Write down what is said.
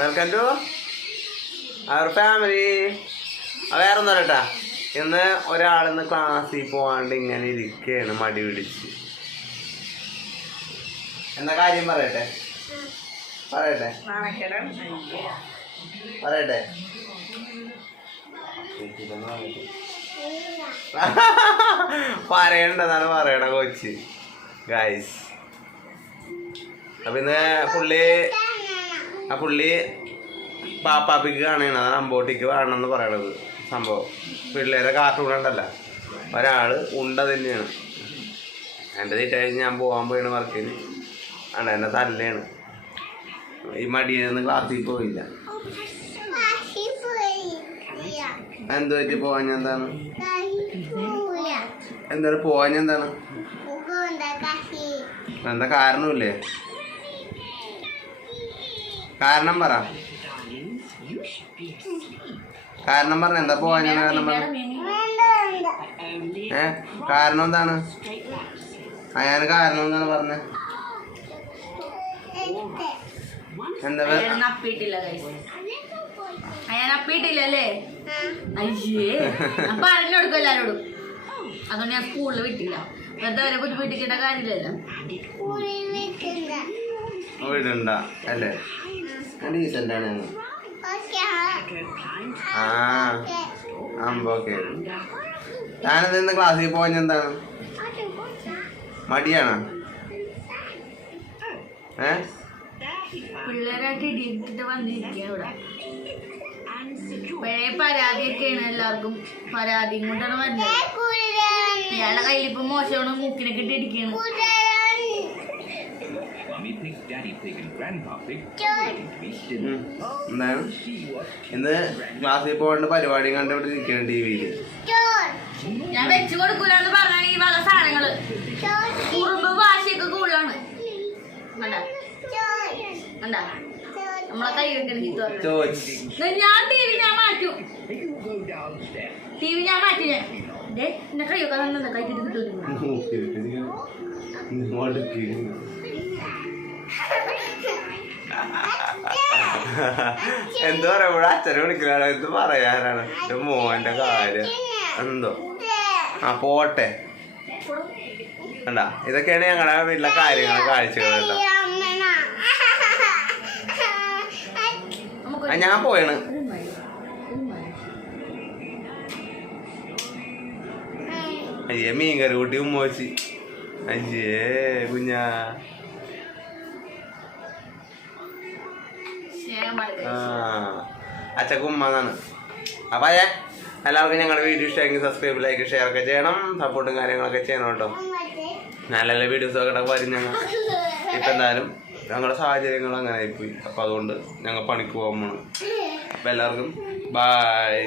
Welcome to our family വേറെ ഒന്നും കേട്ടാ ഇന്ന് ഒരാളിന്ന് ക്ലാസ്സിൽ പോവാണ്ട് ഇങ്ങനെ ഇരിക്കുകയാണ് മടി പിടിച്ച്. എന്താ കാര്യം പറയട്ടെ? പറയട്ടെ? പറയട്ടെ? പറയണ്ടെന്നാണ് പറയണ കൊച്ചി. ഗായ്സ് അപ്പൊ ഇന്ന് പുള്ളി ആ പുള്ളി പാപ്പാപ്പിക്ക് കാണുകയാണ്. അതാണ് അമ്പോട്ടിക്ക് വേണമെന്ന് പറയണത് സംഭവം. പിള്ളേരെ കാർട്ടൂൺ ഉണ്ടല്ല ഒരാൾ ഉണ്ട തന്നെയാണ്. എന്റെ തീറ്റായി ഞാൻ പോകാൻ പോയാണ് വർക്കിന് അണ്ട എന്റെ തല്ലാണ്. ഈ മടിയെന്ന് ക്ലാസ്സിൽ പോയില്ല. എന്ത് പറ്റി? പോവാൻ എന്താണ്? എന്താണ്? പോവാൻ എന്താണ്? എന്താ കാരണമില്ലേ കാരണം പറ. കാരണം പറഞ്ഞ എന്താ പോവാൻ കാരണം ഏ? കാരണം എന്താണ്? അയാന് കാരണം എന്താണ് പറഞ്ഞ? എന്താ അയാൾ അയ്യേ. ഞാൻ പറഞ്ഞു കൊടുക്കും എല്ലാരോടും. അതുകൊണ്ട് ഞാൻ സ്കൂളിൽ വിട്ടില്ല. വെറുതെ കാര്യമില്ലല്ലോ. വീടുണ്ട. അല്ലേ? ഡീസന്റ് ആണ് ഞങ്ങൾ ആ അമ്പോക്കെ ഞാനത് ഇന്ന് ക്ലാസ്സിൽ പോകാൻ എന്താണ്? മടിയാണോ? ഏ? പിള്ളേരായിട്ട് ഇടിയിട്ടിട്ട് വന്നിരിക്കുക ഇവിടെ. പഴയ പരാതിയൊക്കെയാണ് എല്ലാവർക്കും. പരാതിയും കൊണ്ടാണ് വരുന്നത് ഇയാളുടെ കയ്യിൽ ഇപ്പൊ മോശമാണ് മൂക്കിനൊക്കെ ഇട്ട് എന്താണ് ഇന്ന് ക്ലാസ്സിൽ പോകേണ്ട പരിപാടി കണ്ട് ഇവിടെ ഇരിക്കണം ടി വിയിൽ ഞാൻ വെച്ചു കൊടുക്കൂലെന്ന് പറഞ്ഞാൽ ഈ വക സാധനങ്ങൾ. കുറുമ്പ് വാശിയൊക്കെ കൂടുതലാണ്. കണ്ടാ കണ്ടാ നമ്മളെ കൈ ഞാൻ ടി വി ഞാൻ മാറ്റും. ടി വി ഞാൻ മാറ്റി ഞാൻ. ദേ എന്റെ കൈയൊക്കെ കൈ കിട്ടുന്നു എന്തോ പറയാ ഇവിടെ അച്ഛനെ വിളിക്കലാണ് എന്ത് പറയാനാണ്? മോന്റെ കാര്യം. എന്തോ? ആ പോട്ടെ. കണ്ടാ? ഇതൊക്കെയാണ് ഞങ്ങളുടെ വീട്ടിലെ കാര്യങ്ങൾ കാഴ്ചകൾ കേട്ടോ. ഞാൻ പോയാണ്. അയ്യേ മീൻകറി കൂട്ടി ഉമ്മ വെച്ച്. അയ്യേ കുഞ്ഞാ. ആ. അച്ഛക്ക് ഉമ്മാന്നാണ്. അപ്പൊ അതെ എല്ലാവർക്കും ഞങ്ങളുടെ വീഡിയോ ഇഷ്ടമെങ്കിൽ സബ്സ്ക്രൈബ് ലൈക്ക് ഷെയർ ഒക്കെ ചെയ്യണം. സപ്പോർട്ടും കാര്യങ്ങളൊക്കെ ചെയ്യണം കേട്ടോ. നല്ല നല്ല വീഡിയോസ് ഒക്കെ വരും ഞങ്ങൾ. ഇപ്പം എന്തായാലും ഞങ്ങളുടെ സാഹചര്യങ്ങൾ അങ്ങനെ ആയിപ്പോയി. അപ്പം അതുകൊണ്ട് ഞങ്ങൾ പണിക്ക് പോകാൻ പോകണം അപ്പം എല്ലാവർക്കും ബായ്